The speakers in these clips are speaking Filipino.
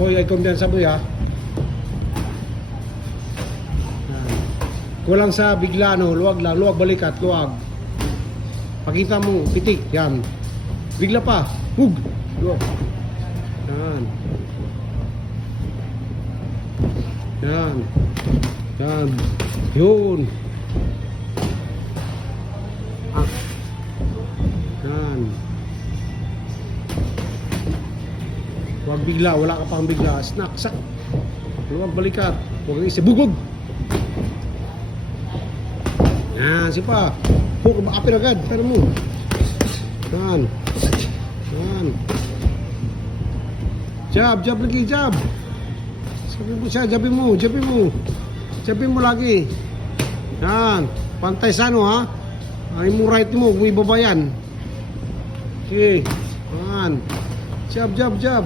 Boy, ay kumpiyansa boy ha. Kulang sa bigla no, luwag lang, luwag balikat, luwag. Pakita mo, pitik, yan. Bigla pa, hug. Luwag. Yan. Yan. Yan. Yun. Ah. Yan. Huwag bigla, wala ka pang bigla. Snack, sak. Luwag balikat. Huwag kang isip, bugog. Yan, sipa. Hug, makapir agad. Pero mo. Yan. Yan. Jab, jab lagi, jab. Sabi mo siya, jabin mo, jabin mo. Jabin mo lagi. Yan. Pantay sa ano ha. Ay mo right mo, kung ibaba yan. Okay. Yan. Jab, jab, jab.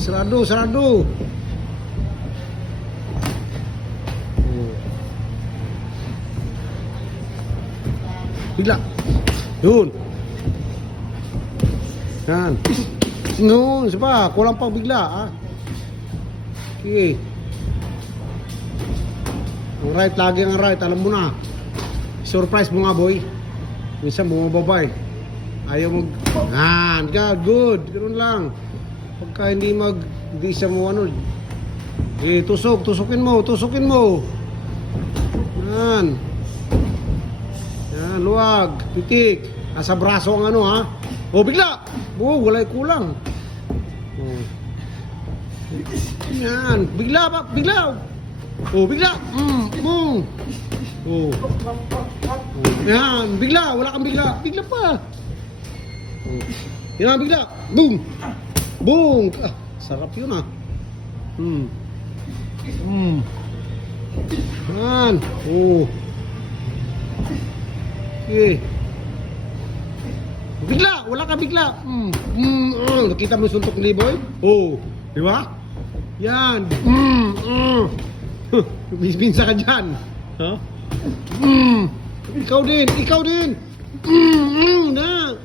Sarado, sarado. Bigla. Yun. Yan. No, siapa? Kulang pang bigla, ah. Okay. Ang right, lagi ang right. Alam mo na. Surprise mo nga, boy. Minsan bumababa eh. Ayaw mag... Yan. Good. Ganun lang. Pagka hindi siya mo ano. Eh, tusukin mo. Tusukin mo. Yan. Yan, luwag. Titik. Nasa braso ang ano, ha. Oh, bigla. Oh, wala'y kulang. Oh. Yan. Bigla ba? Bigla. Oh, bigla. Boom. Oh. Yan. Bigla. Wala kang bigla. Bigla pa. Oh. Yan, bigla. Boom. Boom. Ah, sarap yun, ah. Yan. Oh. Okay. Bigla, wala ka bigla. Nakita mo yung suntok ni Boy? Oh, di ba? Yan. Binsa ka dyan. Huh? Ikaw din, ikaw din. Na.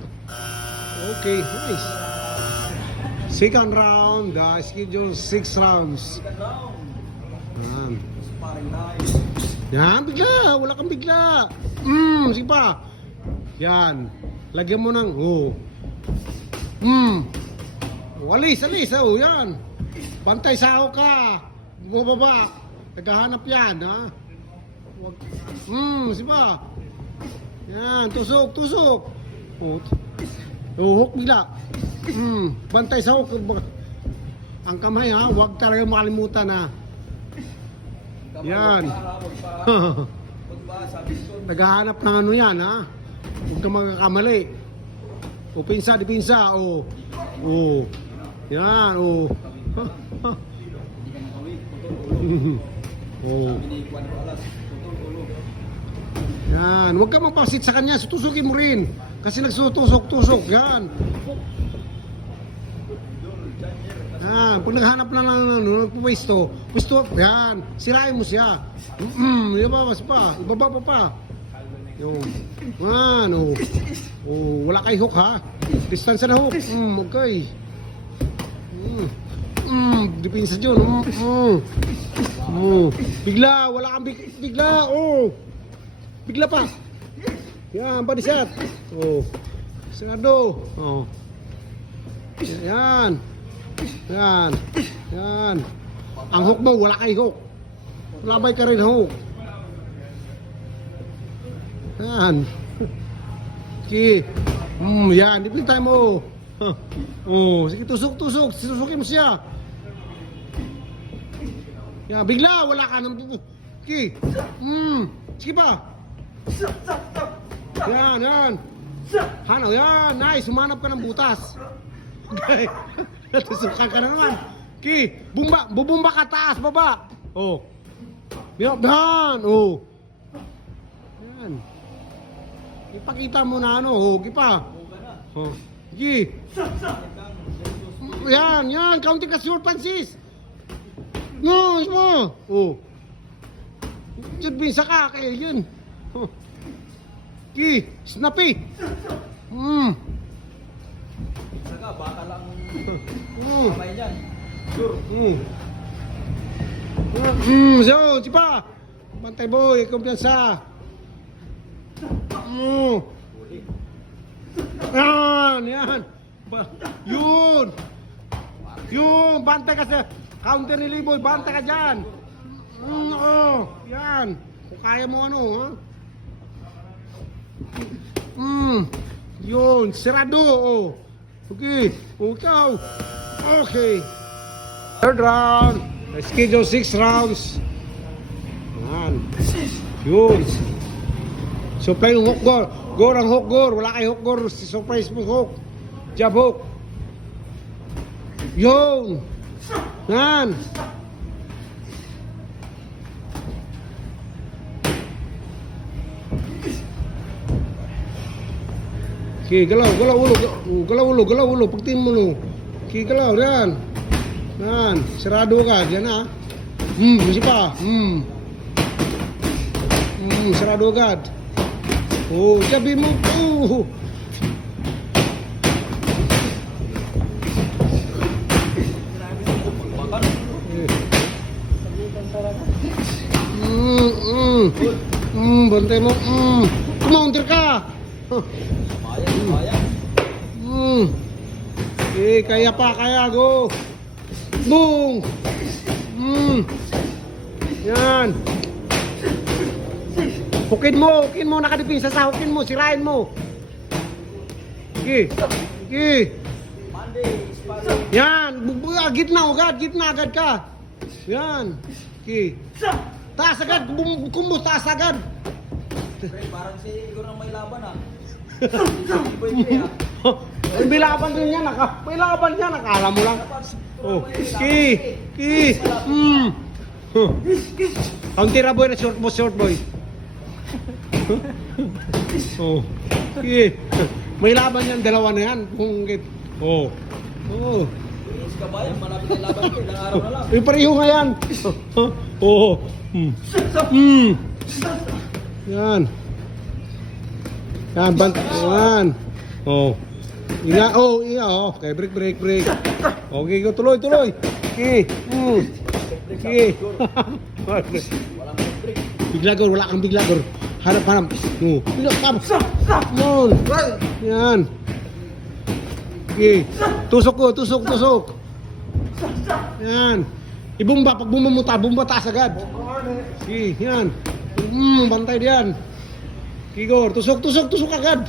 Okay, nice. Second round, schedule 6 rounds. Yan. Yan, bigla, wala kang bigla. Sige pa. Yan. Lagyan mo ng alis, oh, yan. Pantay sao ka. Bumaba. Naghahanap yan, ha. Wag. Sige pa. Yan, tusok. Hook bigla. Pantay sao. Ang kamay, ha. Huwag talaga makalimutan, ha. Yan. Naghahanap ng ano yan, ha. Huwag ka magkakamali. O, pinsa, di pinsa. O. Yan, o. Yan, huwag ka magpasit sa kanya. Tusukin mo rin. Kasi nagsutusok-tusok. Yan. Yan, pag naghanap na nagpupwesto, yan, sirain mo siya. Ibaba pa. Yung, wala kay hook, ha. Distansya na hook. Okay. Dipinsa dyan. Bigla, wala kang bigla. Bigla pa. Yan, body shot. Sarado. Yan. Ang hook mo, wala kay hook. Labay ka rin hook. Yan. Okay. Yan, dipin tayo mo. Sige, tusok. Susukin mo siya. Yan, bigla, wala ka naman. Okay. Sige pa. Yan. Hanaw, yan. Nice, humanap ka ng butas. Okay. Tusukan ka na naman. Okay. Bubumba ka taas, baba. Yan. Yan. Ipakita mo na ano, pa. Sige. Yan, counting ka short Francis. No, mo. Diyan binsa ka, kaya yun. Sige, snappy. ka, baka lang Mm. kamay niyan. Sure. So, sipa. Bantay boy, kumpiyansa. Yan. Yun. Yun, bantay ka sa counter ni Liboy, bantay ka dyan. Yan. Kung kaya mo ano, ha? Yun, sirado, oh. Okay, ikaw. Okay. Third round. Schedule 6 rounds. Yan. Yun. Supply yung hook gore. Gore ang hook gore. Wala kay hook gore. Surprise mo hook. Jab hook. Yun. Yan. Okay, galaw ulo. Galaw ulo. Pagtin mo lo. Okay, galaw. Yan. Yan. Sarado ka. Yan ha. Masih pa. Sarado agad. Oh, sabi mo. Oh. Bantay mo. Kumauntir ka. Kaya pa, kaya go. Boom. Yan. Hukin mo, nakadipinsa sa hukin mo, sirain mo. Sige. Yan, gitna agad ka. Yan. Sige. Taas agad, kumbos, taas agad. Parang si Igor ang may laban ah. May laban din yan, nakala mo lang. Oh, Ki. Ang tira boy na short boy. Oh, Ki. May laban yan, dalawa na yan. Oh. Inis ka ba yan? Malapit ang laban ko, ilang araw na lang. Pareho nga yan. Oh. Yan. Yan. Oh. Okay, break. Okay, go tuloy. Okay. Walang break. Biglagor, wala kang biglagor. Harap. Yun. Yan. Okay. Tusok. Yan. Ibumba, pag bumumuta, bumba taas agad. Okay, yan. Bantay diyan. Igor, tusok agad.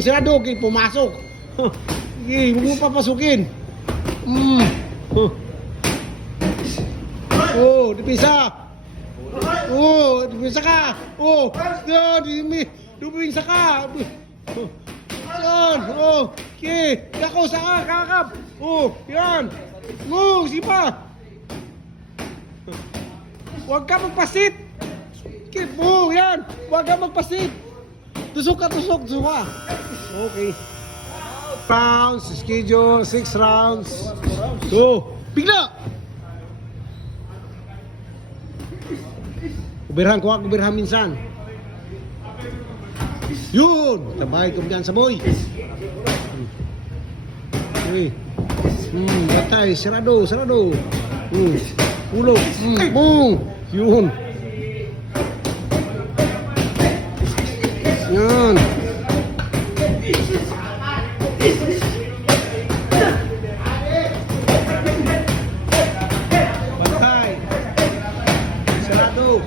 Sirado, okay, pumasok. Okay, huwag mo papasukin. Oh, dipisa ka. Dipisa ka. Yan, okay. Kako sa kakap. Yan. Sipa. Huwag ka magpasit. Yan. Huwag ka magpasit. Tusok ka. Okay. Rounds, schedule 6 rounds. Bigla. Kubirhan minsan. Yun. Tabay, kumpiyansa boy. Okay. Batay, sarado. Ulo. Yun. Yan. Bantay. Sarado.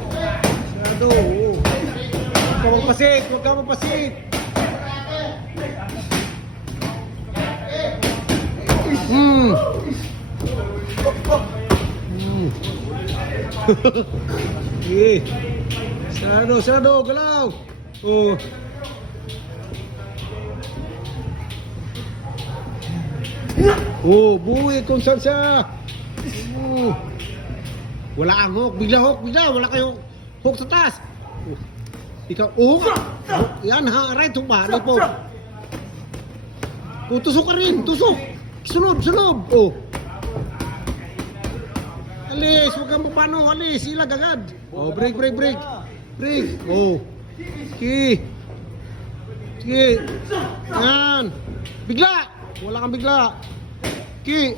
Huwag ka magpasit. Okay. Sarado, galaw. Buwi, konsansa. Wala ang hook, bigla, wala kayong hook sa taas. Ikaw, yan ha, right hook ba? Lipo. Tusok ka rin, tusok. Sunod. Alis, huwag kang mapano, alis, ilag agad. Break. Sige. Yan. Bigla. Wala kang bigla. Ki.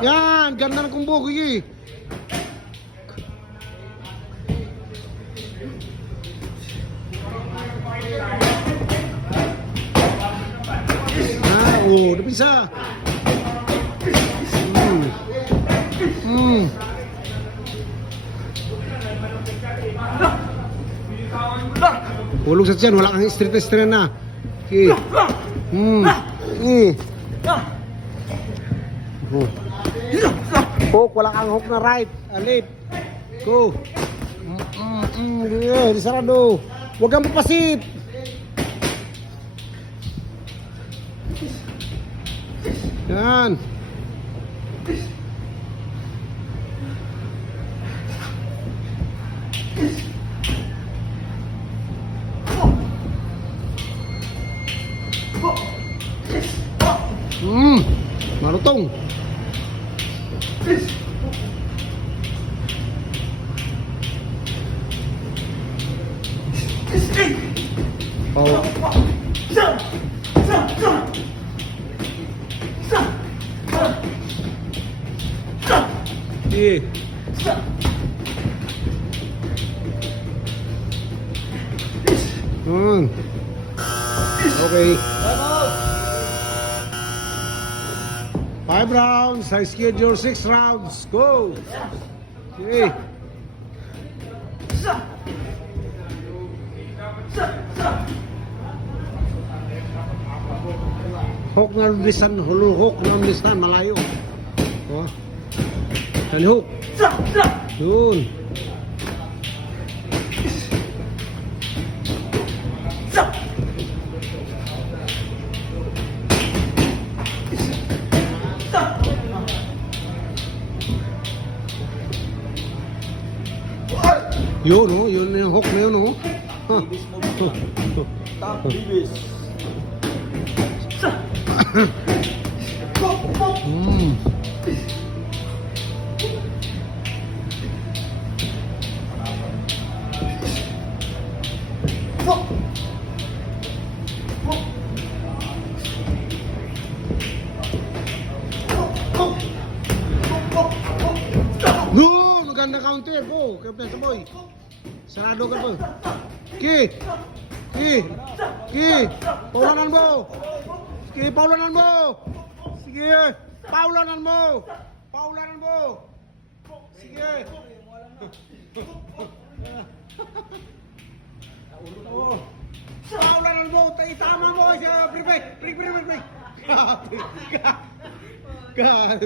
Yan, ganda ng kumbo, Ki. Napisa. Hulog sa tiyan, wala kang street na. Okay. Hook, wala kang hook na right. Alip. Go. Di sarado. Huwag kang papasit. Yan. Marutong. Oh. Iya. Okay. 5 rounds. I schedule 6 rounds. Go. Okay. Hook na lulisan, hook na lulisan, malayo. Oh. Dan hook. Yun. Yun, oh, yun yung hook na yun, oh. Bibis mo. Top bibis. No, maganda counter po. Kaya sa boy. Sarado ka po. Ki. Paulanan mo. Sige, paulanan mo. Sige, paulanan mo. Paulanan mo. Sige. Oh. Paulanan mo. Itama mo siya. Break. God.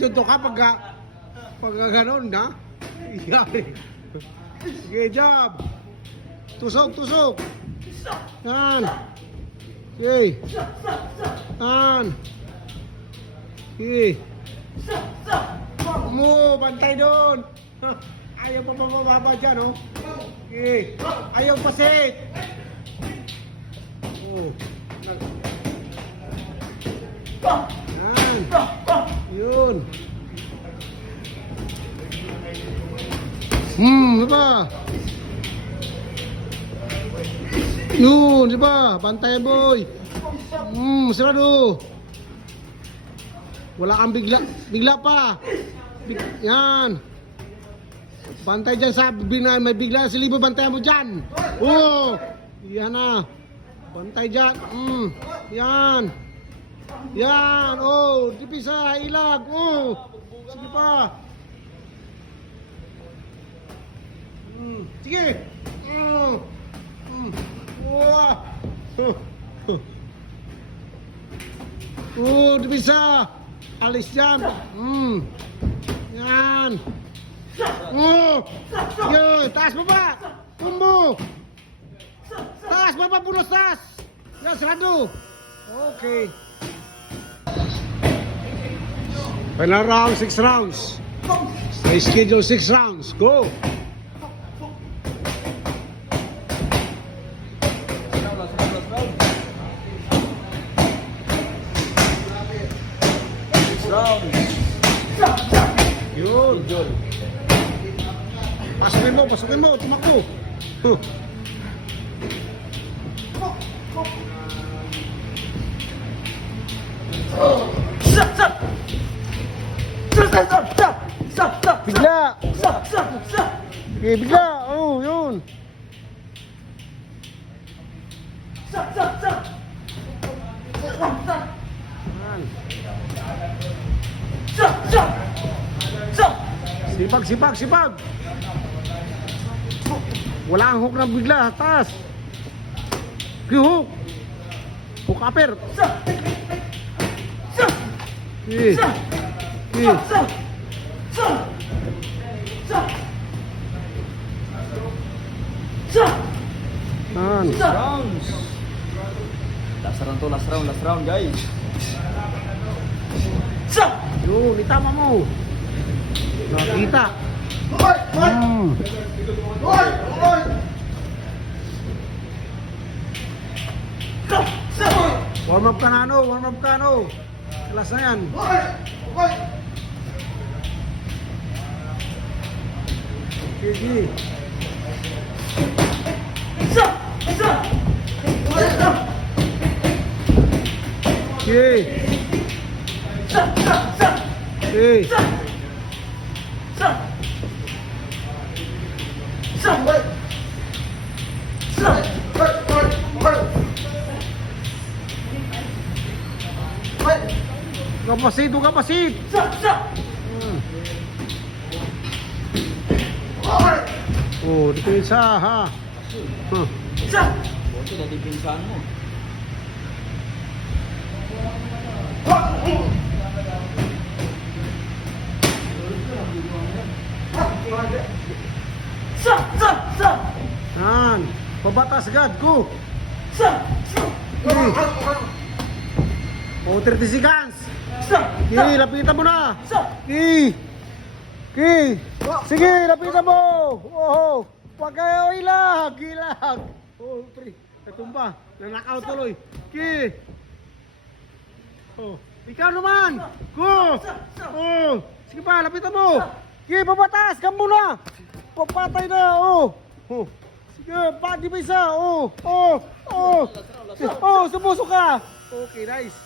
Sunto ka pag ganon, ha? Sige, job. Tusok. Yan. Okay. Yan. Okay. Bantay doon. Ayaw pa mababa dyan, oh. Okay. Ayaw pasit. Oh. Yan. Yun. Diba? Yun, diba? Bantay, boy. Sarado. Wala kang bigla pa. Yan. Bantay dyan sa may bigla si Libo, bantay mo dyan. Oh. Yan na. Bantay dyan. Yan. Yan. Oh, dipisa, ilag. Oh. Sige pa. Sige. Wah. Dipisa. Alis dyan. Yan. Yun, taas baba. Tumbo. Taas baba, punos taas. Yan, sarado. Okay. Final round, 6 rounds. I schedule 6 rounds. Go. Yun. Pasukin mo, tumakbo. Bigla! Okay, bigla! Oh, yun! Yan. Sipag, sipag, sipag! Wala ang hook na bigla, taas! Okay, hook! Hook upper! Okay. Okay. Yan. Rounds. Last round guys. Yun, itama mo. Nakita. Warm up ka na ano, warm up ka ano. Kelas na yan. Sige. Okay. Okay. Kapasit, kapasit. Oh, dito isa ha. Huh. Bote na dipinsan mo. Yan. Pabatas agad ko. Oh, 30 seconds. Okay, lapitan mo na. Okay. Okay. Sige, lapitan mo. Oh, wag kayo ilag. Ilag. Oh, pre. Natumba. Nanakaw tuloy. Okay. Oh, ikaw naman. Go. Oh, sige pa, lapitan mo. Okay, pabatas. Gambo na. Papatay na. Oh. Oh. Sige, pati pa isa. Oh. Oh. Oh. Oh, sumusok ka. Okay, nice.